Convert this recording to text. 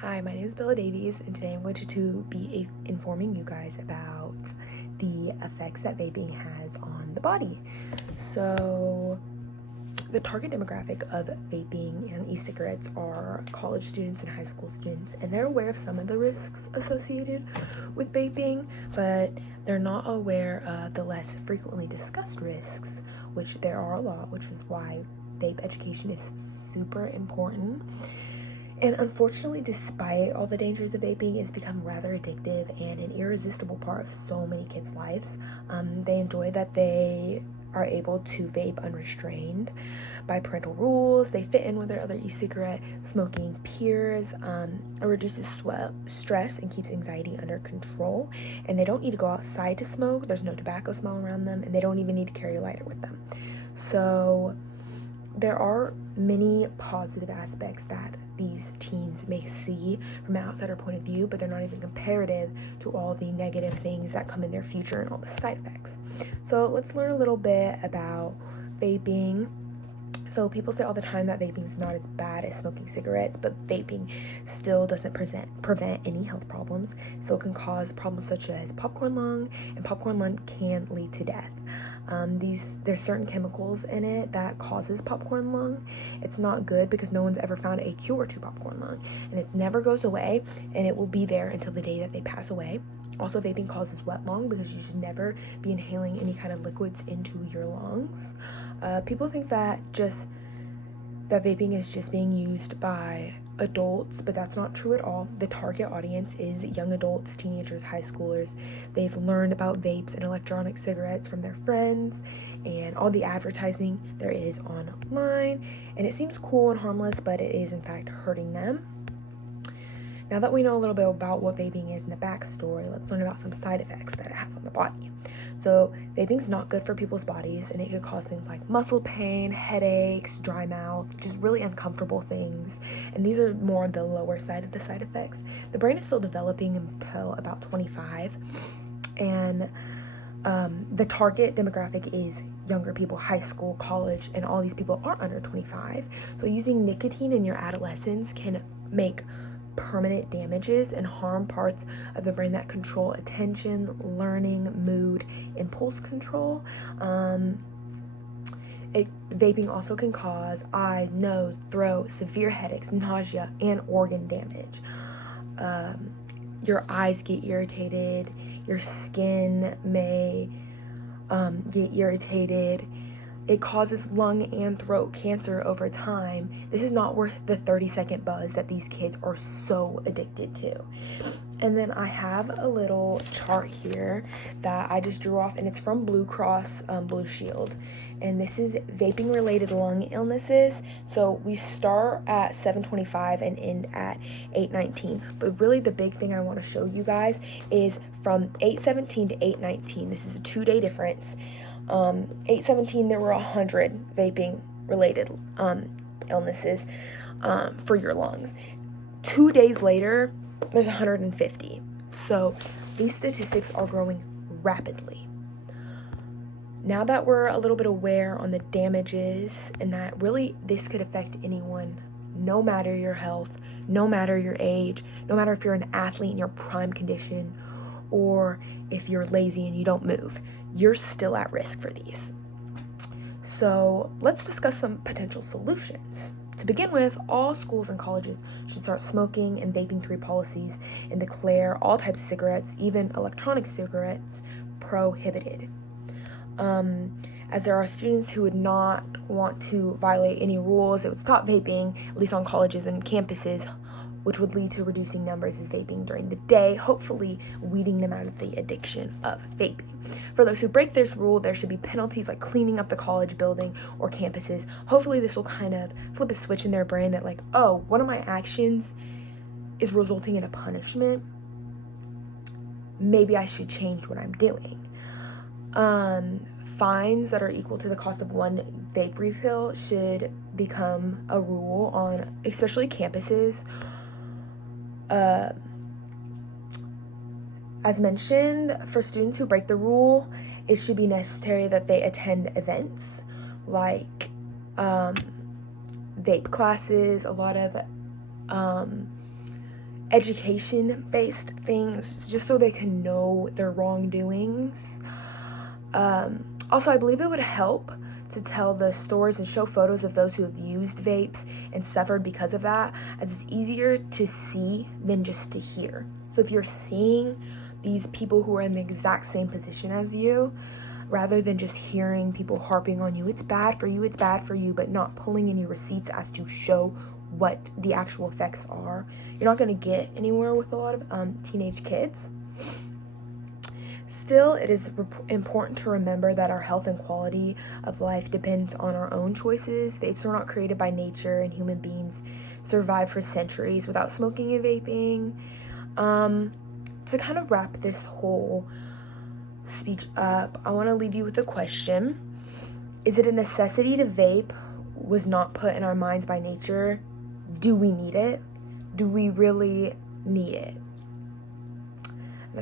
Hi, my name is Bella Davies, and today I'm going to be informing you guys about the effects that vaping has on the body. So, the target demographic of vaping and e-cigarettes are college students and high school students, and they're aware of some of the risks associated with vaping, but they're not aware of the less frequently discussed risks, which there are a lot, which is why vape education is super important. And unfortunately, despite all the dangers of vaping, it's become rather addictive and an irresistible part of so many kids' lives. They enjoy that they are able to vape unrestrained by parental rules. They fit in with their other e-cigarette smoking peers. It reduces stress and keeps anxiety under control. And they don't need to go outside to smoke. There's no tobacco smell around them, and they don't even need to carry a lighter with them. So there are many positive aspects that these teens may see from an outsider point of view, but they're not even comparative to all the negative things that come in their future and all the side effects. So let's learn a little bit about vaping. So people say all the time that vaping is not as bad as smoking cigarettes, but vaping still doesn't prevent any health problems. Still can cause problems such as popcorn lung, and popcorn lung can lead to death. There's certain chemicals in it that causes popcorn lung. It's not good because no one's ever found a cure to popcorn lung, and it never goes away, and it will be there until the day that they pass away. Also, vaping causes wet lung because you should never be inhaling any kind of liquids into your lungs. People think that vaping is just being used by adults, but that's not true at all. The target audience is young adults, teenagers, high schoolers. They've learned about vapes and electronic cigarettes from their friends and all the advertising there is online, and it seems cool and harmless, but it is in fact hurting them. Now that we know a little bit about what vaping is in the backstory, let's learn about some side effects that it has on the body. So vaping is not good for people's bodies, and it could cause things like muscle pain, headaches, dry mouth, just really uncomfortable things. And these are more on the lower side of the side effects. The brain is still developing until about 25, and the target demographic is younger people, high school, college, and all these people are under 25. So using nicotine in your adolescence can make permanent damages and harm parts of the brain that control attention, learning, mood, impulse control. Vaping also can cause eye, nose, throat, severe headaches, nausea, and organ damage. Your eyes get irritated, your skin may get irritated. It causes lung and throat cancer over time. This is not worth the 30-second buzz that these kids are so addicted to. And then I have a little chart here that I just drew off, and it's from Blue Cross Blue Shield. And this is vaping related lung illnesses. So we start at 725 and end at 819. But really the big thing I want to show you guys is from 817 to 819. This is a 2-day difference. 817, there were 100 vaping related illnesses for your lungs. 2 days later, there's 150. So these statistics are growing rapidly. Now that we're a little bit aware on the damages and that really this could affect anyone, no matter your health, no matter your age, no matter if you're an athlete in your prime condition or if you're lazy and you don't move, you're still at risk for these. So let's discuss some potential solutions. To begin with, all schools and colleges should start smoking and vaping-free policies and declare all types of cigarettes, even electronic cigarettes, prohibited. As there are students who would not want to violate any rules, it would stop vaping, at least on colleges and campuses, which would lead to reducing numbers of vaping during the day, hopefully weeding them out of the addiction of vaping. For those who break this rule, there should be penalties like cleaning up the college building or campuses. Hopefully this will kind of flip a switch in their brain that like, oh, one of my actions is resulting in a punishment. Maybe I should change what I'm doing. Fines that are equal to the cost of one vape refill should become a rule on especially campuses. As mentioned, for students who break the rule, it should be necessary that they attend events like vape classes, a lot of education-based things, just so they can know their wrongdoings. Also, I believe it would help to tell the stories and show photos of those who have used vapes and suffered because of that, as it's easier to see than just to hear. So if you're seeing these people who are in the exact same position as you, rather than just hearing people harping on you, it's bad for you, but not pulling any receipts as to show what the actual effects are, you're not going to get anywhere with a lot of teenage kids. Still, it is important to remember that our health and quality of life depends on our own choices. Vapes were not created by nature, and human beings survived for centuries without smoking and vaping. To kind of wrap this whole speech up, I want to leave you with a question. Is it a necessity to vape? Was not put in our minds by nature? Do we need it? Do we really need it?